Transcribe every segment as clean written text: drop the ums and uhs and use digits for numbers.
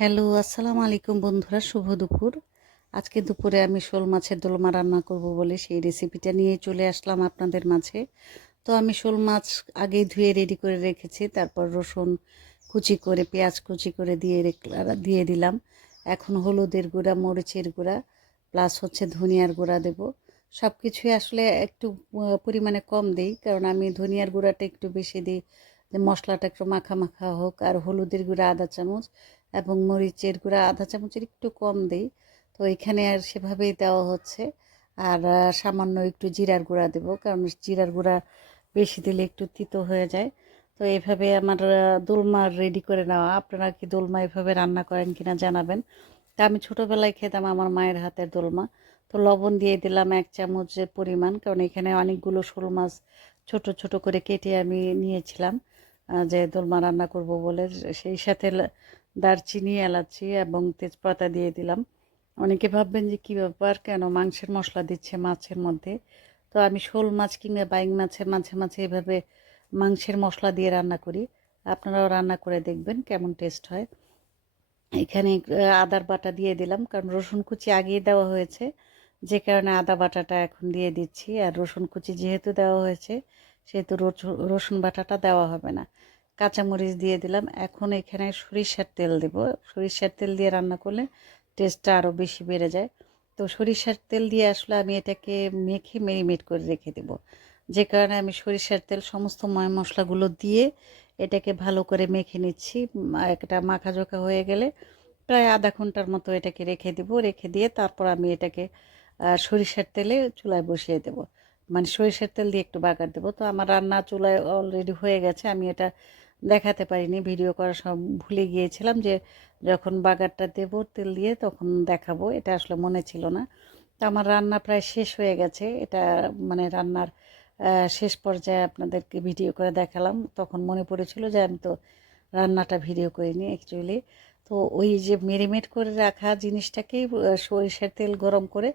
Hello, আসসালামু আলাইকুম বন্ধুরা, শুভ দুপুর। আজকে দুপুরে আমি শোল মাছের দোলমা রান্না করব বলে সেই রেসিপিটা নিয়ে চলে আসলাম আপনাদের মাঝে। তো আমি শোল মাছ আগেই ধুয়ে রেডি করে রেখেছি, তারপর রসুন কুচি করে পেঁয়াজ কুচি করে দিয়ে দিলাম। এখন হলুদের গুঁড়া, মরিচের গুঁড়া প্লাস হচ্ছে ধনিয়ার গুঁড়া দেব। সব কিছুই আসলে একটু পরিমাণে কম দিই, কারণ আমি ধনিয়ার গুঁড়াটা একটু বেশি দিই যে মশলাটা একটু মাখা মাখা হোক। আর হলুদের গুঁড়া আধা চামচ এবং মরিচের গুঁড়া আধা চামচের একটু কম দিই। তো এখানে আর সেভাবেই দেওয়া হচ্ছে। আর সামান্য একটু জিরার গুঁড়া দেব, কারণ জিরার গুঁড়া বেশি দিলে একটু তিতো হয়ে যায়। তো এইভাবে আমার দোলমা রেডি করে নেওয়া। আপনারা কি দোলমা এভাবে রান্না করেন কিনা জানাবেন। তা আমি ছোটোবেলায় খেতাম আমার মায়ের হাতের দোলমা। তো লবণ দিয়ে দিলাম 1 চামচের পরিমাণ, কারণ এখানে অনেকগুলো শোল মাছ ছোট ছোট করে কেটে আমি নিয়েছিলাম যে দোলমা রান্না করব বলে। সেই সাথে দারচিনি, এলাচি এবং তেজপাতা দিয়ে দিলাম। অনেকে ভাববেন যে কী ব্যাপার, কেন মাংসের মশলা দিচ্ছে মাছের মধ্যে। তো আমি শোল মাছ কিংবা বাইং মাছের মাঝে মাঝে এভাবে মাংসের মশলা দিয়ে রান্না করি। আপনারাও রান্না করে দেখবেন কেমন টেস্ট হয়। এখানে আদার বাটা দিয়ে দিলাম, কারণ রসুন কুচি আগিয়ে দেওয়া হয়েছে, যে কারণে আদা বাটাটা এখন দিয়ে দিচ্ছি। আর রসুন কুচি যেহেতু দেওয়া হয়েছে সেহেতু রসুন বাটাটা দেওয়া হবে না। কাঁচামরিচ দিয়ে দিলাম। এখন এখানে সরিষার তেল দেব। সরিষার তেল দিয়ে রান্না করলে টেস্টটা আরও বেশি বেড়ে যায়। তো সরিষার তেল দিয়ে আসলে আমি এটাকে মেখে মেরিনেট করে রেখে দেব, যে কারণে আমি সরিষার তেল সমস্ত ময় মশলাগুলো দিয়ে এটাকে ভালো করে মেখে নিচ্ছি। একটা মাখাজোখা হয়ে গেলে প্রায় আধা ঘন্টার মতো এটাকে রেখে দেব। রেখে দিয়ে তারপর আমি এটাকে সরিষার তেলে চুলায় বসিয়ে দেব, মানে সরিষার তেল দিয়ে একটু বাগার দেবো। তো আমার রান্না চুলায় অলরেডি হয়ে গেছে। আমি এটা দেখাতে পারিনি, ভিডিও করা সব ভুলে গিয়েছিলাম যে যখন বাগারটা দেব তেল দিয়ে তখন দেখাবো, এটা আসলে মনে ছিল না। তো আমার রান্না প্রায় শেষ হয়ে গেছে। এটা মানে রান্নার শেষ পর্যায়ে আপনাদেরকে ভিডিও করে দেখালাম। তখন মনে পড়েছিল যে আমি তো রান্নাটা ভিডিও করিনি অ্যাকচুয়ালি। তো ওই যে মেরিনেট করে রাখা জিনিসটাকেই সরিষার তেল গরম করে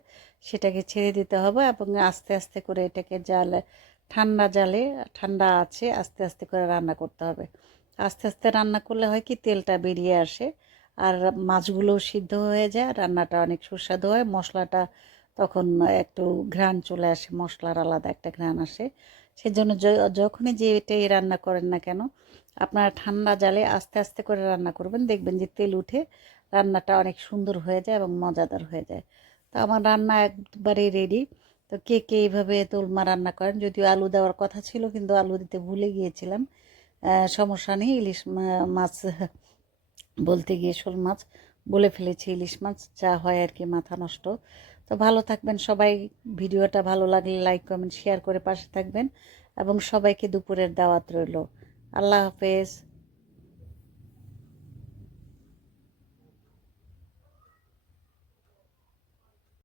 সেটাকে ছেড়ে দিতে হবে এবং আস্তে আস্তে করে এটাকে ঠান্ডা জালে, ঠান্ডা আছে আস্তে আস্তে করে রান্না করতে হবে। আস্তে আস্তে রান্না করলে হয় কি তেলটা বেরিয়ে আসে, আর মাছগুলোও সিদ্ধ হয়ে যায়, আর রান্নাটা অনেক সুস্বাদু হয়। মশলাটা তখন একটু ঘ্রাণ চলে আসে, মশলার আলাদা একটা ঘ্রাণ আসে। সেজন্য যখনই যে এটাই রান্না করেন না কেন আপনারা ঠান্ডা জালে আস্তে আস্তে করে রান্না করবেন, দেখবেন যে তেল উঠে রান্নাটা অনেক সুন্দর হয়ে যায় এবং মজাদার হয়ে যায়। তো আমার রান্না একবারেই রেডি। তো কে কে এইভাবে দোলমা রান্না করেন, যদিও আলু দেওয়ার কথা ছিল কিন্তু আলু দিতে ভুলে গিয়েছিলাম। সমস্যা নেই, ইলিশ মাছ বলতে গিয়ে শোল মাছ বলে ফেলেছি, ইলিশ মাছ যা হয় আর কি, মাথা নষ্ট। তো ভালো থাকবেন সবাই। ভিডিওটা ভালো লাগলে লাইক কমেন্ট শেয়ার করে পাশে থাকবেন এবং সবাইকে দুপুরের দাওয়াত রইল। আল্লাহ হাফেজ।